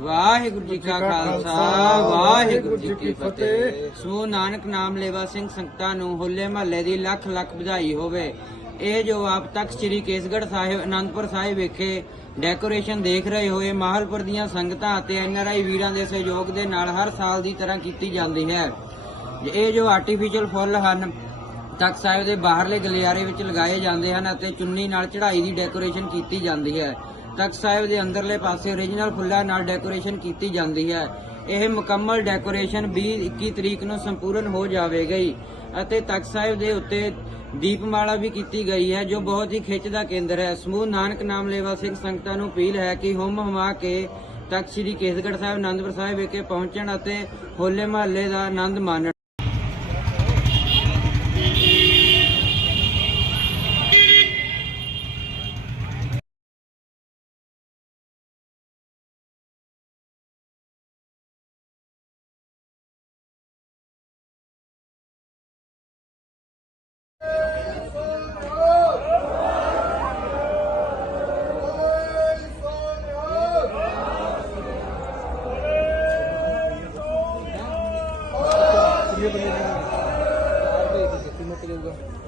ਵਾਹਿਗੁਰੂ ਜੀ ਕਾ ਖਾਲਸਾ, ਵਾਹਿਗੁਰੂ ਜੀ ਕੀ ਫਤਿਹ। ਸਮੂਹ ਨਾਨਕ ਨਾਮ ਲੈਵਾ ਸਿੰਘ ਸੰਗਤਾਂ ਨੂੰ ਹੋਲੇ ਮਹੱਲੇ ਦੀ ਲੱਖ ਲੱਖ ਵਧਾਈ ਹੋਵੇ। ਇਹ ਜੋ ਆਪ ਤੱਕ ਸ੍ਰੀ ਕੇਸਗੜ੍ਹ ਸਾਹਿਬ, ਅਨੰਦਪੁਰ ਸਾਹਿਬ ਵਿਖੇ ਡੈਕੋਰੇਸ਼ਨ ਦੇਖ ਰਹੇ ਹੋਏ ਮਾਹਲਪੁਰ ਦੀਆਂ ਸੰਗਤਾਂ ਅਤੇ ਐਨਆਰਆਈ ਵੀਰਾਂ ਦੇ ਸਹਿਯੋਗ ਦੇ ਨਾਲ ਹਰ ਸਾਲ ਦੀ ਤਰ੍ਹਾਂ ਕੀਤੀ ਜਾਂਦੀ ਹੈ। ਇਹ ਜੋ ਆਰਟੀਫੀਸ਼ੀਅਲ ਫੁੱਲ ਹਨ ਤਖਤ ਸਾਹਿਬ ਦੇ ਬਾਹਰਲੇ ਗਲਿਆਰੇ ਵਿੱਚ ਲਗਾਏ ਜਾਂਦੇ ਹਨ ਅਤੇ ਚੁੰਨੀ ਨਾਲ ਚੜ੍ਹਾਈ ਦੀ ਡੈਕੋਰੇਸ਼ਨ ਕੀਤੀ ਜਾਂਦੀ ਹੈ। ਤਖਤ ਸਾਹਿਬ ਦੇ ਅੰਦਰਲੇ ਪਾਸੇ ਓਰੀਜਨਲ ਫੁੱਲਾਂ ਨਾਲ ਡੈਕੋਰੇਸ਼ਨ ਕੀਤੀ ਜਾਂਦੀ ਹੈ। ਇਹ ਮੁਕੰਮਲ ਡੈਕੋਰੇਸ਼ਨ 20 21 ਤਰੀਕ ਨੂੰ ਸੰਪੂਰਨ ਹੋ ਜਾਵੇਗੀ ਅਤੇ ਤਖਤ ਸਾਹਿਬ ਦੇ ਉੱਤੇ ਦੀਪਮਾਲਾ ਵੀ ਕੀਤੀ ਗਈ ਹੈ, ਜੋ ਬਹੁਤ ਹੀ ਖਿੱਚ ਦਾ ਕੇਂਦਰ ਹੈ। ਸਮੂਹ ਨਾਨਕ ਨਾਮ ਲੇਵਾ ਸਿੰਘ ਸੰਗਤਾਂ ਨੂੰ ਅਪੀਲ ਹੈ ਕਿ ਹੁਮ ਹਮਾ ਕੇ ਤਖਤ ਸ੍ਰੀ ਕੇਸਗੜ੍ਹ ਸਾਹਿਬ ਆਨੰਦਪੁਰ ਸਾਹਿਬ ਵਿਖੇ ਪਹੁੰਚਣ ਅਤੇ ਹੋਲੇ ਮਹੱਲੇ ਦਾ ਆਨੰਦ ਮਾਣਨ Obrigado.